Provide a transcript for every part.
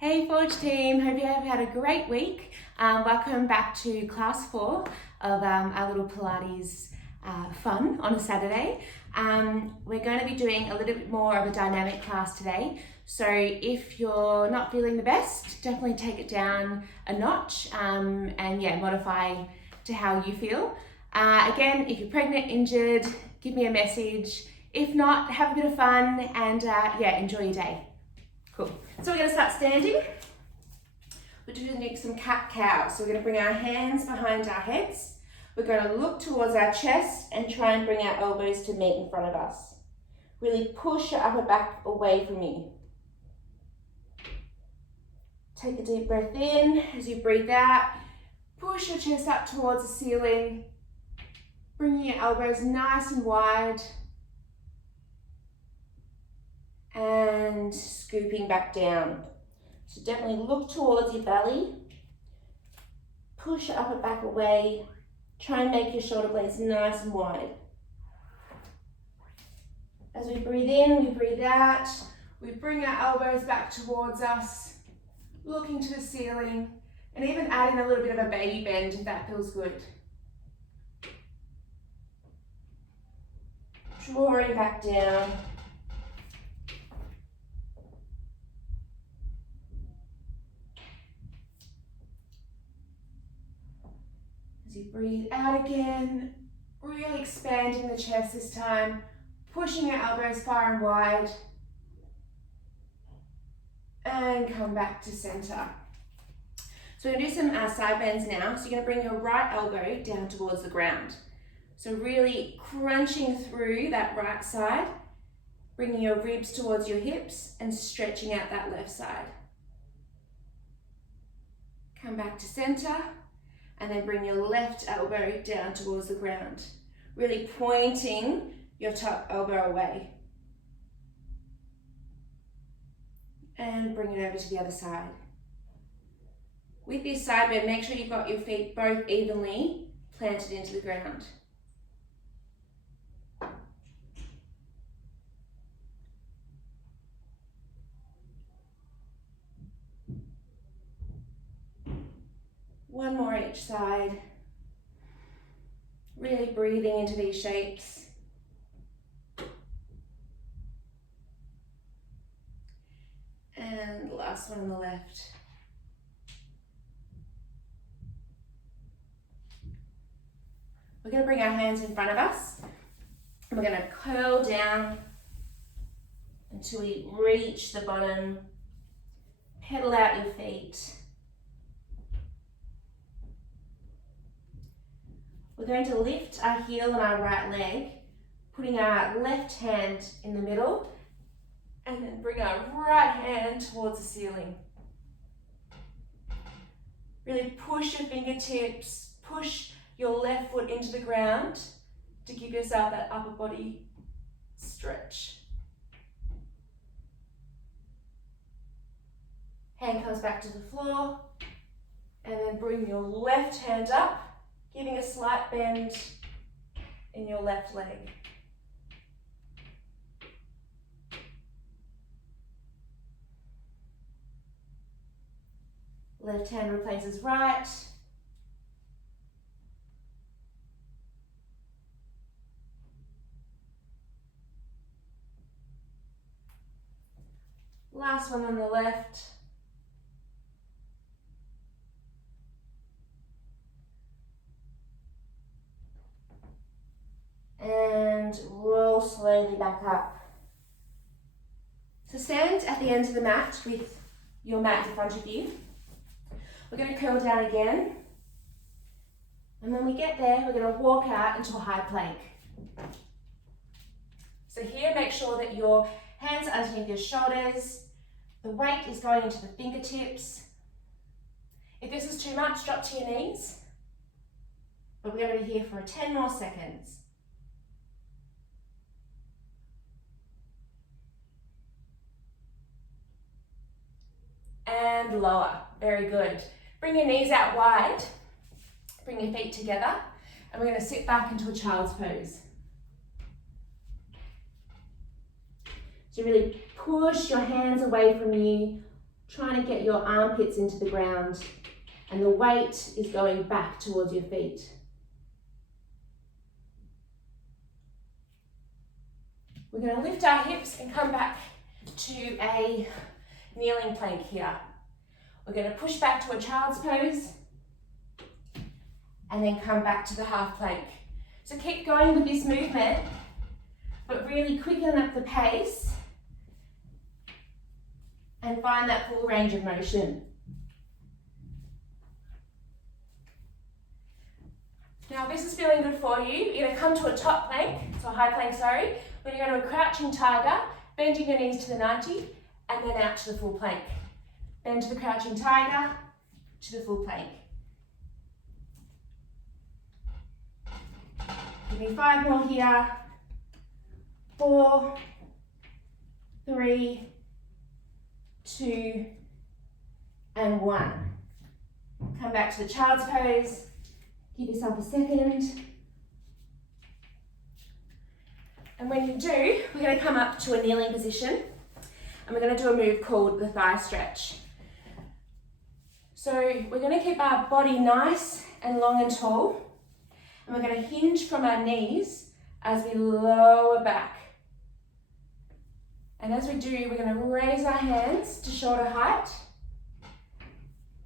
Hey Forge team, hope you have had a great week. Welcome back to class 4 of our little Pilates fun on a Saturday. We're going to be doing a little bit more of a dynamic class today. So if you're not feeling the best, definitely take it down a notch and modify to how you feel. Again, if you're pregnant, injured, give me a message. If not, have a bit of fun and enjoy your day. Cool. So we're going to start standing. We're doing some cat-cow. So we're going to bring our hands behind our heads. We're going to look towards our chest and try and bring our elbows to meet in front of us. Really push your upper back away from you. Take a deep breath in. As you breathe out, push your chest up towards the ceiling. Bringing your elbows nice and wide. And scooping back down. So definitely look towards your belly. Push your upper back away. Try and make your shoulder blades nice and wide. As we breathe in, we breathe out. We bring our elbows back towards us, looking to the ceiling, and even add in a little bit of a baby bend if that feels good. Drawing back down. As you breathe out again, really expanding the chest this time, pushing your elbows far and wide, and come back to center. So we're going to do some side bends now. So you're going to bring your right elbow down towards the ground. So really crunching through that right side, bringing your ribs towards your hips and stretching out that left side. Come back to center. And then bring your left elbow down towards the ground. Really pointing your top elbow away. And bring it over to the other side. With this side bend, make sure you've got your feet both evenly planted into the ground. One more each side. Really breathing into these shapes. And the last one on the left. We're going to bring our hands in front of us. And we're going to curl down until we reach the bottom. Pedal out your feet. We're going to lift our heel on our right leg, putting our left hand in the middle, and then bring our right hand towards the ceiling. Really push your fingertips, push your left foot into the ground to give yourself that upper body stretch. Hand comes back to the floor, and then bring your left hand up, giving a slight bend in your left leg. Left hand replaces right. Last one on the left. And roll slowly back up. So stand at the end of the mat with your mat in front of you. We're going to curl down again. And when we get there, we're going to walk out into a high plank. So here, make sure that your hands are underneath your shoulders. The weight is going into the fingertips. If this is too much, drop to your knees. But we're going to be here for 10 more seconds. And lower. Very good. Bring your knees out wide. Bring your feet together. And we're going to sit back into a child's pose. So really push your hands away from you. trying to get your armpits into the ground and the weight is going back towards your feet. We're going to lift our hips and come back to a kneeling plank here. We're going to push back to a child's pose and then come back to the half plank. So keep going with this movement, but really quicken up the pace and find that full range of motion. Now, if this is feeling good for you, you're going to come to a top plank, so a high plank, sorry. We're going to go to a crouching tiger, bending your knees to the 90, and then out to the full plank. Bend to the crouching tiger, to the full plank. Give me 5 more here. 4, 3, 2, and 1. Come back to the child's pose. Give yourself a second. And when you do, we're going to come up to a kneeling position and we're going to do a move called the thigh stretch. So we're going to keep our body nice and long and tall, and we're going to hinge from our knees as we lower back. And as we do, we're going to raise our hands to shoulder height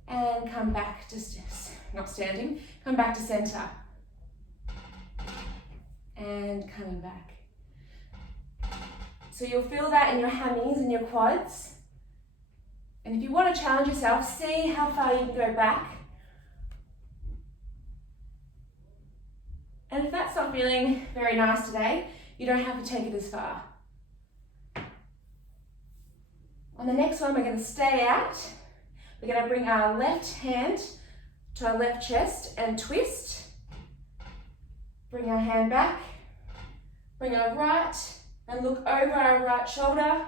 and come back to, not standing, come back to center. And coming back. So you'll feel that in your hammies and your quads. And if you want to challenge yourself, see how far you can go back. And if that's not feeling very nice today, you don't have to take it as far. On the next one, we're going to stay out. We're going to bring our left hand to our left chest and twist. Bring our hand back. Bring our right and look over our right shoulder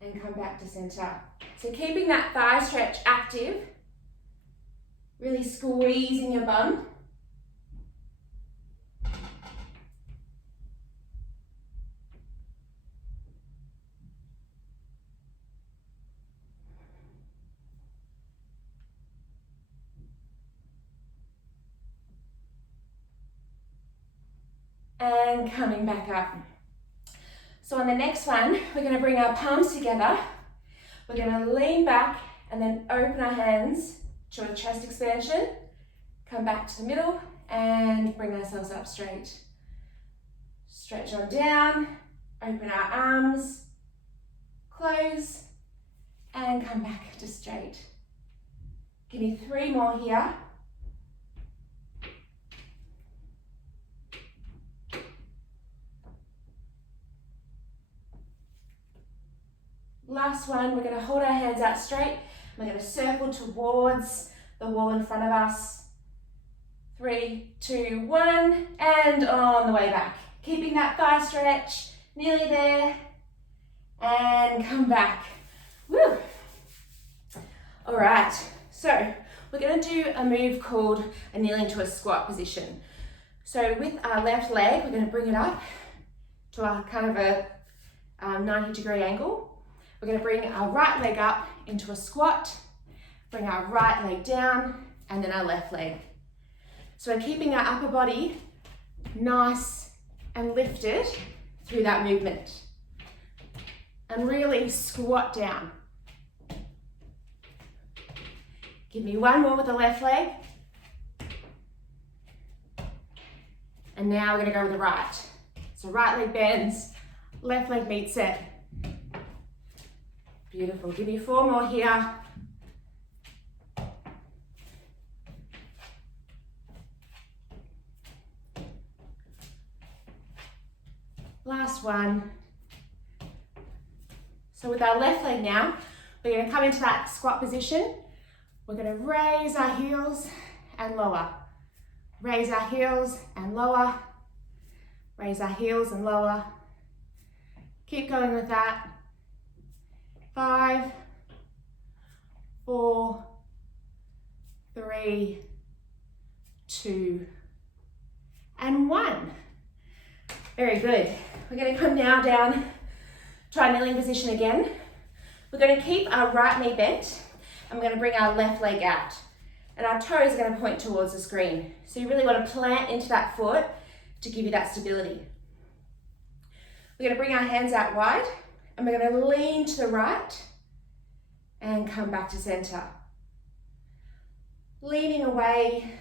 and come back to center. So keeping that thigh stretch active, really squeezing your bum. And coming back up. So on the next one, we're going to bring our palms together. We're going to lean back and then open our hands to a chest expansion. Come back to the middle and bring ourselves up straight. Stretch on down, open our arms, close, and come back to straight. Give me 3 more here. Last one, we're going to hold our hands out straight. We're going to circle towards the wall in front of us. 3, 2, 1, and on the way back. Keeping that thigh stretch, nearly there, and come back. Woo! All right, so we're going to do a move called a kneeling to a squat position. So with our left leg, we're going to bring it up to a kind of a 90-degree angle. We're going to bring our right leg up into a squat, bring our right leg down, and then our left leg. So we're keeping our upper body nice and lifted through that movement. And really squat down. Give me 1 more with the left leg. And now we're going to go with the right. So right leg bends, left leg meets it. Beautiful. Give me 4 more here. Last one. So with our left leg now, we're going to come into that squat position. We're going to raise our heels and lower. Raise our heels and lower. Raise our heels and lower. Keep going with that. 5, 4, 3, 2, and 1. Very good. We're going to come now down to our kneeling position again. We're going to keep our right knee bent and we're going to bring our left leg out. And our toes are going to point towards the screen. So you really want to plant into that foot to give you that stability. We're going to bring our hands out wide and we're going to lean to the right and come back to center. Leaning away.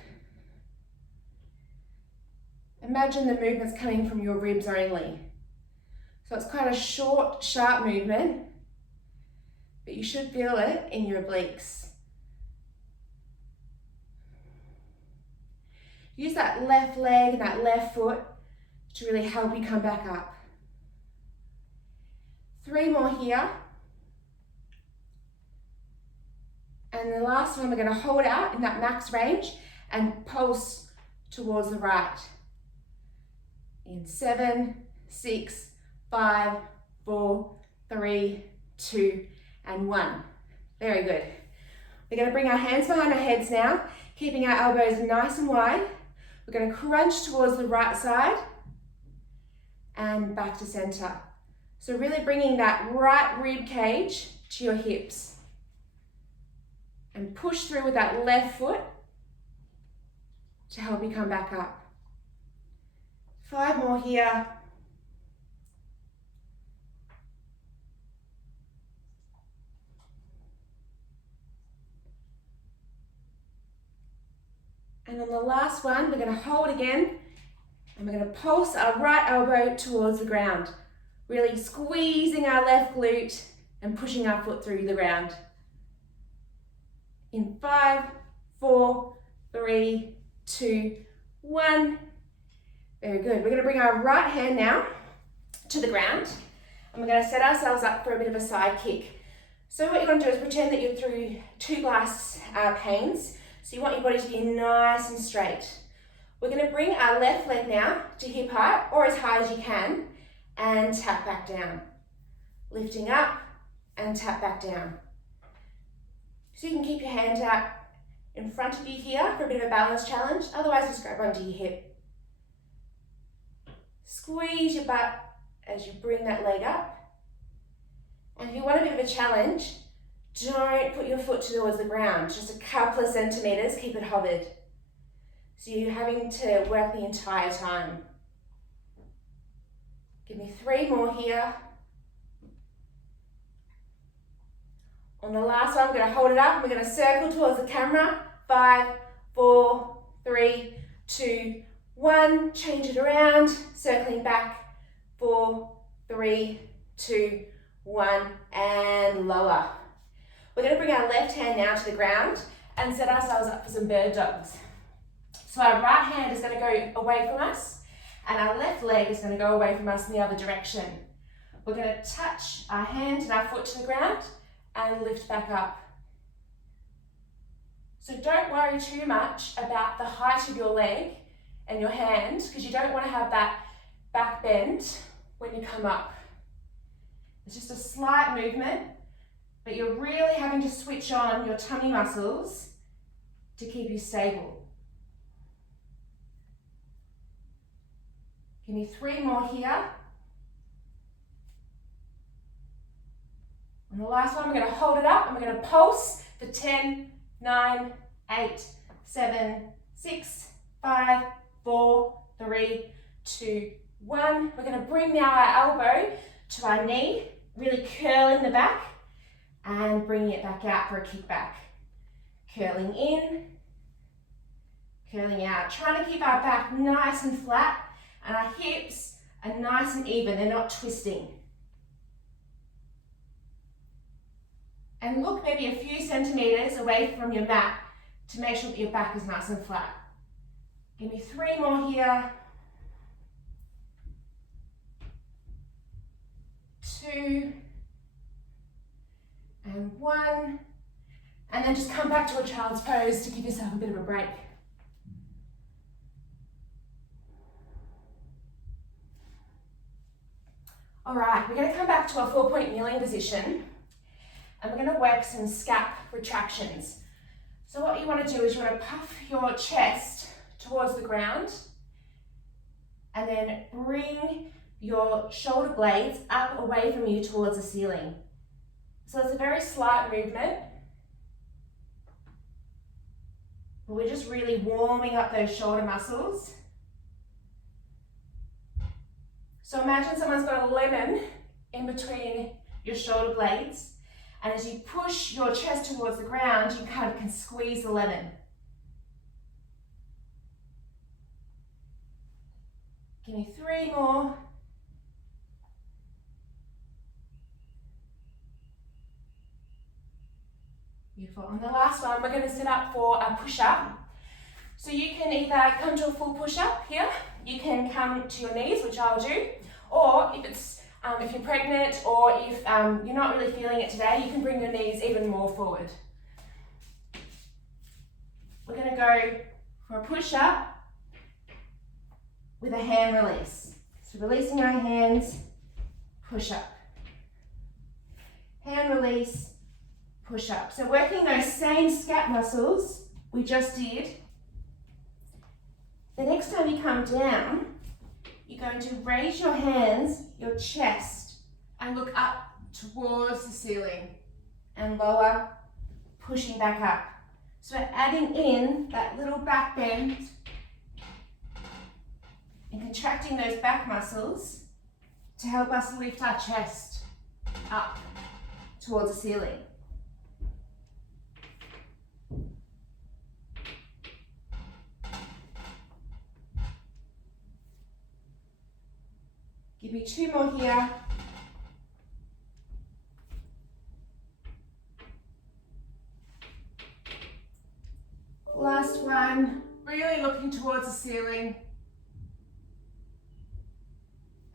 Imagine the movement's coming from your ribs only. So it's quite a short, sharp movement, but you should feel it in your obliques. Use that left leg and that left foot to really help you come back up. 3 more here. And the last one, we're going to hold out in that max range and pulse towards the right. In 7, 6, 5, 4, 3, 2, and 1. Very good. We're going to bring our hands behind our heads now, keeping our elbows nice and wide. We're going to crunch towards the right side and back to center. So really bringing that right rib cage to your hips. And push through with that left foot to help you come back up. 5 more here. And on the last one, we're going to hold again and we're going to pulse our right elbow towards the ground. Really squeezing our left glute and pushing our foot through the ground. In 5, 4, 3, 2, 1. Very good. We're going to bring our right hand now to the ground and we're going to set ourselves up for a bit of a side kick. So what you're going to do is pretend that you're through 2 glass panes. So you want your body to be nice and straight. We're going to bring our left leg now to hip height or as high as you can and tap back down. Lifting up and tap back down. So you can keep your hand out in front of you here for a bit of a balance challenge. Otherwise, just grab onto your hip. Squeeze your butt as you bring that leg up. And if you want a bit of a challenge, don't put your foot towards the ground. Just a couple of centimeters, keep it hovered. So you're having to work the entire time. Give me 3 more here. On the last one, we're going to hold it up and we're going to circle towards the camera. 5, 4, 3, 2, 1. Change it around, circling back. 4, 3, 2, 1, and lower. We're going to bring our left hand now to the ground and set ourselves up for some bird dogs. So our right hand is going to go away from us and our left leg is going to go away from us in the other direction. We're going to touch our hand and our foot to the ground and lift back up. So don't worry too much about the height of your leg and your hand because you don't want to have that back bend when you come up. It's just a slight movement, but you're really having to switch on your tummy muscles to keep you stable. Give me 3 more here. And the last one, we're going to hold it up and we're going to pulse for 10, 9, 8, 7, 6, 5, 4, 3, 2, 1. We're going to bring now our elbow to our knee, really curling the back and bringing it back out for a kick back. Curling in, curling out. Trying to keep our back nice and flat and our hips are nice and even, they're not twisting. And look maybe a few centimeters away from your mat to make sure that your back is nice and flat. Give me 3 more here. 2 and 1. And then just come back to a child's pose to give yourself a bit of a break. All right, we're going to come back to a 4-point kneeling position and we're going to work some scap retractions. So what you want to do is you want to puff your chest towards the ground and then bring your shoulder blades up away from you towards the ceiling. So it's a very slight movement, but we're just really warming up those shoulder muscles. So imagine someone's got a lemon in between your shoulder blades, and as you push your chest towards the ground, you kind of can squeeze the lemon. Give me 3 more. Beautiful. And the last one, we're going to set up for a push-up. So you can either come to a full push-up here, you can come to your knees, which I'll do, or if you're pregnant or if you're not really feeling it today, you can bring your knees even more forward. We're going to go for a push-up with a hand release. So releasing our hands, push-up. Hand release, push-up. So working those same scap muscles we just did. The next time you come down, you're going to raise your hands, your chest, and look up towards the ceiling and lower, pushing back up. So we're adding in that little back bend and contracting those back muscles to help us lift our chest up towards the ceiling. Give me 2 more here. Last one, really looking towards the ceiling.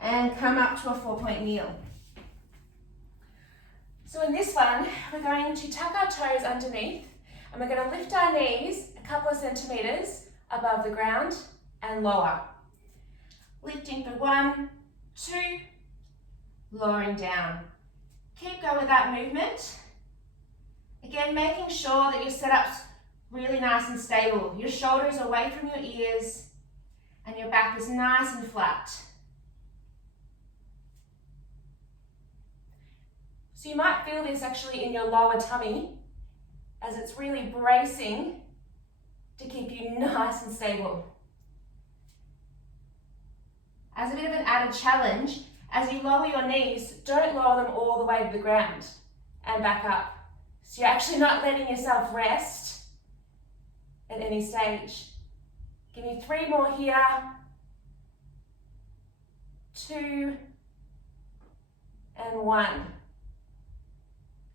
And come up to a 4-point kneel. So in this one, we're going to tuck our toes underneath and we're going to lift our knees a couple of centimeters above the ground and lower. Lifting for 1, 2, lowering down. Keep going with that movement. Again, making sure that your setup's really nice and stable. Your shoulders are away from your ears and your back is nice and flat. So you might feel this actually in your lower tummy as it's really bracing to keep you nice and stable. As a bit of an added challenge, as you lower your knees, don't lower them all the way to the ground and back up. So you're actually not letting yourself rest at any stage. Give me 3 more here. 2 and 1.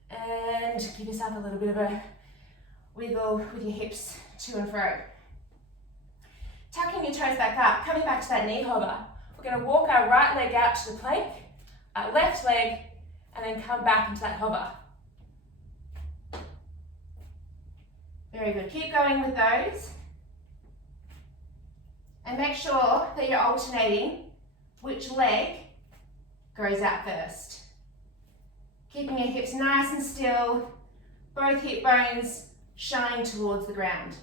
And give yourself a little bit of a wiggle with your hips to and fro. Tucking your toes back up, coming back to that knee hover. We're going to walk our right leg out to the plank, our left leg, and then come back into that hover. Very good. Keep going with those. And make sure that you're alternating which leg goes out first. Keeping your hips nice and still, both hip bones shine towards the ground.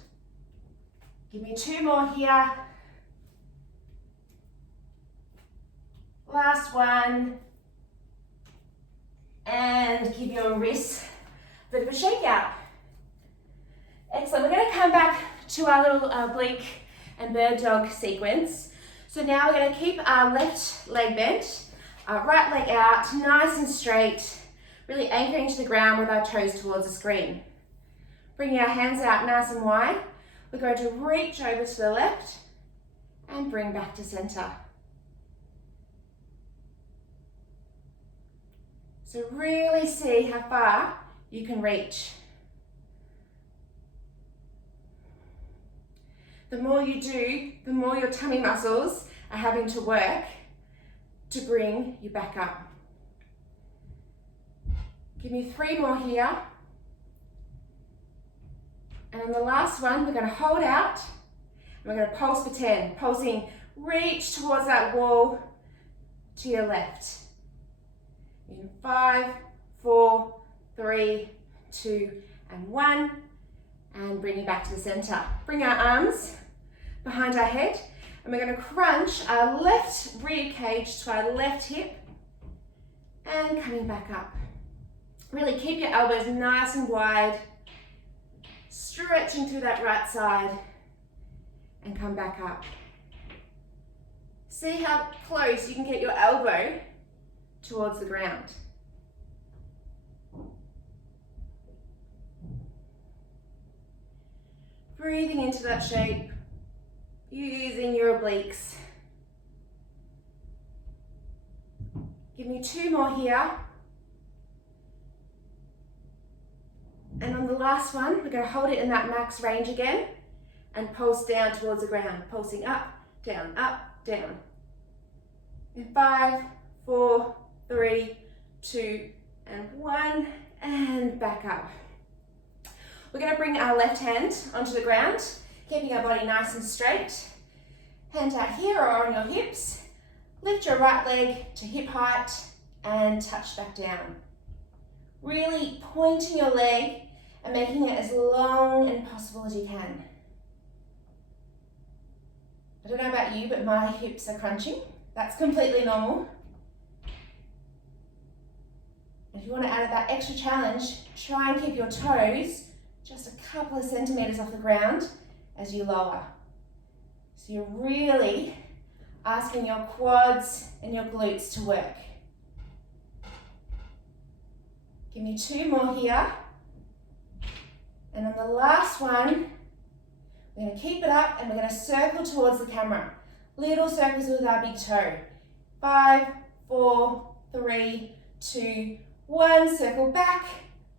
Give me 2 more here. Last one. And give your wrists a bit of a shake out. Excellent. We're going to come back to our little oblique and bird dog sequence. So now we're going to keep our left leg bent, our right leg out, nice and straight, really anchoring to the ground with our toes towards the screen. Bringing our hands out nice and wide. We're going to reach over to the left and bring back to center. So really see how far you can reach. The more you do, the more your tummy muscles are having to work to bring you back up. Give me 3 more here. And on the last one, we're going to hold out and we're going to pulse for 10. Pulsing, reach towards that wall to your left. In 5, 4, 3, 2, and 1. And bring it back to the center. Bring our arms behind our head and we're going to crunch our left rib cage to our left hip and coming back up. Really keep your elbows nice and wide, stretching through that right side, and come back up. See how close you can get your elbow towards the ground. Breathing into that shape, using your obliques. Give me 2 more here. And on the last one, we're going to hold it in that max range again and pulse down towards the ground. Pulsing up, down, down. In 5, 4, 3, 2, and 1, and back up. We're going to bring our left hand onto the ground, keeping our body nice and straight. Hand out here or on your hips. Lift your right leg to hip height and touch back down. Really pointing your leg and making it as long and possible as you can. I don't know about you, but my hips are crunching. That's completely normal. If you want to add that extra challenge, try and keep your toes just a couple of centimeters off the ground as you lower. So you're really asking your quads and your glutes to work. Give me 2 more here. And on the last one, we're going to keep it up and we're going to circle towards the camera. Little circles with our big toe. 5, 4, 3, 2, 1. Circle back.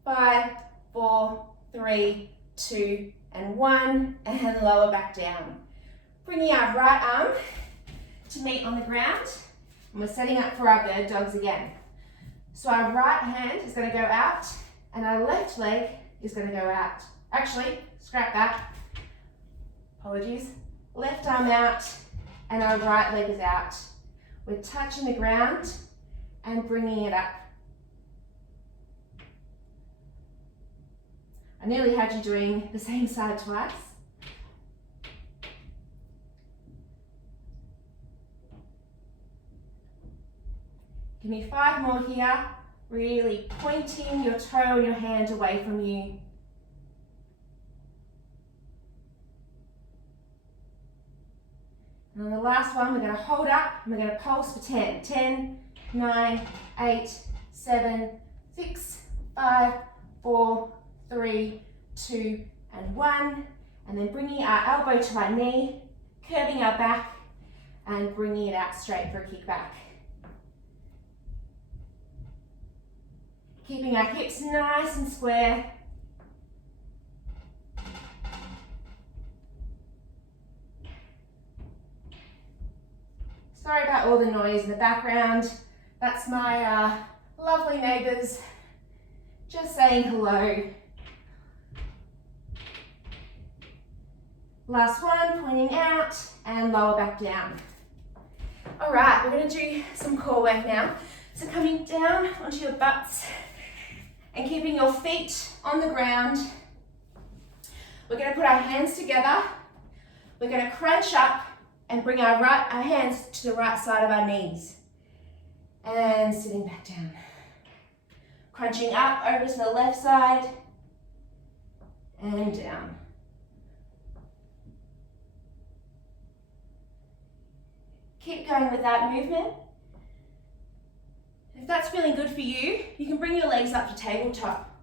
5, 4, 3, 2, and 1. And lower back down. Bringing our right arm to meet on the ground. And we're setting up for our bird dogs again. So our right hand is going to go out and our left leg is going to go out. Actually, scrap that. Apologies. Left arm out and our right leg is out. We're touching the ground and bringing it up. I nearly had you doing the same side twice. Give me 5 more here, really pointing your toe and your hand away from you. And on the last one, we're going to hold up and we're going to pulse for 10. 10, 9, 8, 7, 6, 5, 4, 3, 2, and 1. And then bringing our elbow to our knee, curving our back, and bringing it out straight for a kick back. Keeping our hips nice and square. Sorry about all the noise in the background. That's my lovely neighbours just saying hello. Last one, pointing out and lower back down. All right, we're going to do some core work now. So coming down onto your butts and keeping your feet on the ground. We're going to put our hands together. We're going to crunch up and bring our hands to the right side of our knees. And sitting back down. Crunching up over to the left side and down. Keep going with that movement. If that's feeling good for you, you can bring your legs up to tabletop.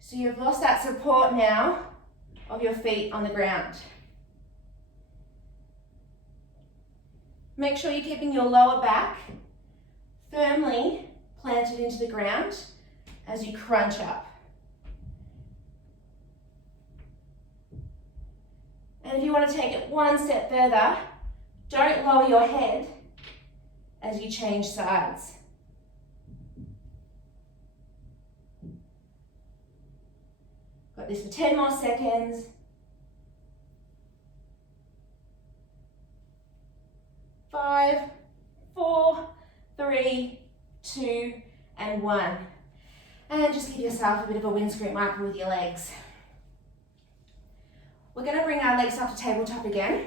So you've lost that support now of your feet on the ground. Make sure you're keeping your lower back firmly planted into the ground as you crunch up. And if you want to take it one step further, don't lower your head as you change sides. Got this for 10 more seconds. 5, 4, 3, 2, and 1. And just give yourself a bit of a windscreen wiper with your legs. We're going to bring our legs up to tabletop again.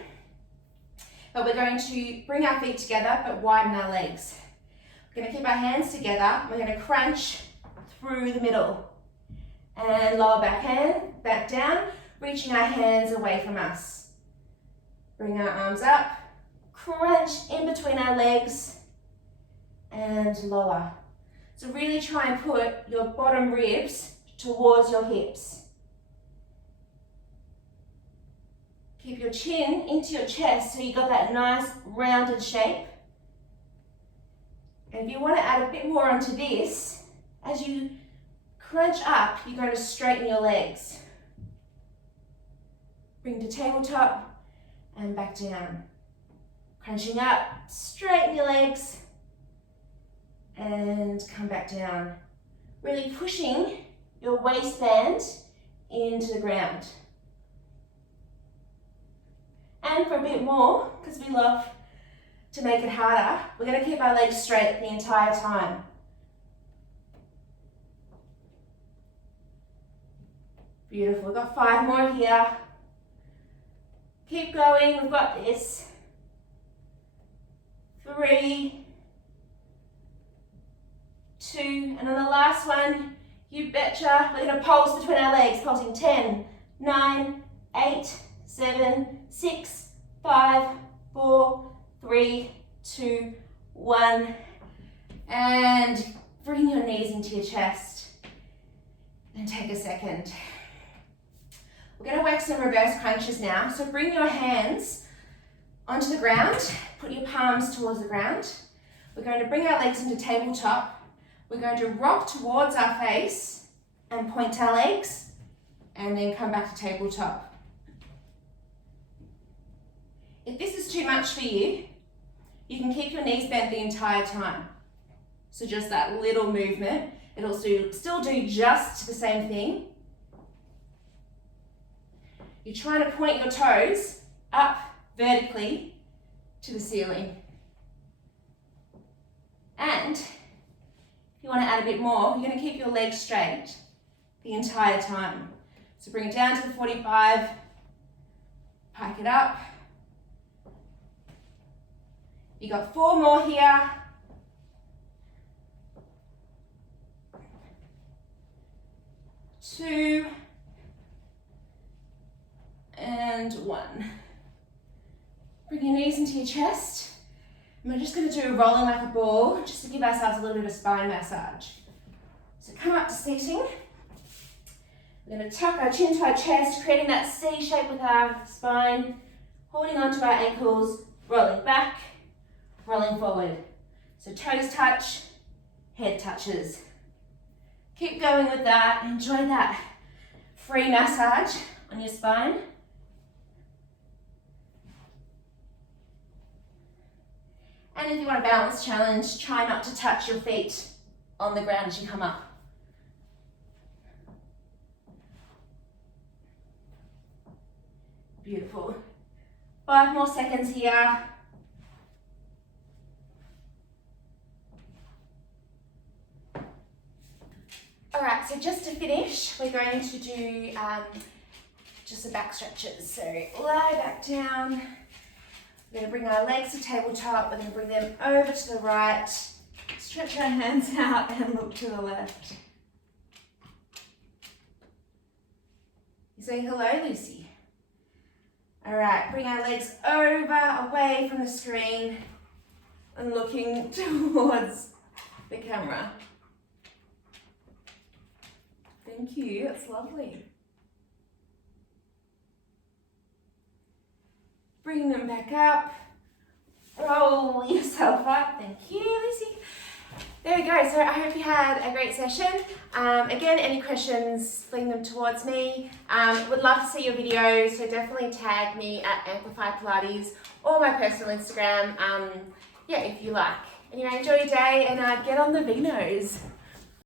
But we're going to bring our feet together but widen our legs. We're going to keep our hands together. We're going to crunch through the middle. And lower back hand, back down, reaching our hands away from us. Bring our arms up, crunch in between our legs, and lower. So really try and put your bottom ribs towards your hips. Keep your chin into your chest so you got that nice rounded shape. And if you want to add a bit more onto this, as you crunch up, you're going to straighten your legs. Bring to tabletop and back down. Crunching up, straighten your legs and come back down. Really pushing your waistband into the ground. And for a bit more, because we love to make it harder, we're going to keep our legs straight the entire time. Beautiful, we've got 5 more here. Keep going, we've got this. 3, 2, and on the last one, you betcha, we're going to pulse between our legs, pulsing 10, 9, 8, 7, 6, 5, 4, 3, 2, 1. And bring your knees into your chest. And take a second. We're going to work some reverse crunches now. So bring your hands onto the ground. Put your palms towards the ground. We're going to bring our legs into tabletop. We're going to rock towards our face and point our legs. And then come back to tabletop. If this is too much for you, you can keep your knees bent the entire time. So just that little movement. It'll still do just the same thing. You're trying to point your toes up vertically to the ceiling. And if you want to add a bit more, you're going to keep your legs straight the entire time. So bring it down to the 45, pike it up. You got 4 more here. 2 and 1. Bring your knees into your chest. And we're just going to do rolling like a ball, just to give ourselves a little bit of spine massage. So come up to seating. We're going to tuck our chin to our chest, creating that C shape with our spine, holding onto our ankles, rolling back, rolling forward. So toes touch, head touches. Keep going with that. Enjoy that free massage on your spine. And if you want a balance challenge, try not to touch your feet on the ground as you come up. Beautiful. 5 more seconds here. All right, so just to finish, we're going to do just the back stretches. So lie back down. We're going to bring our legs to tabletop. We're going to bring them over to the right. Stretch our hands out and look to the left. You say hello, Lucy. All right, bring our legs over, away from the screen and looking towards the camera. Thank you, that's lovely. Bring them back up. Roll yourself up. Thank you, Lucy. There we go. So I hope you had a great session. Again, any questions, fling them towards me. Would love to see your videos, so definitely tag me at Amplify Pilates or my personal Instagram. Yeah, if you like. Anyway, enjoy your day and get on the Vinos.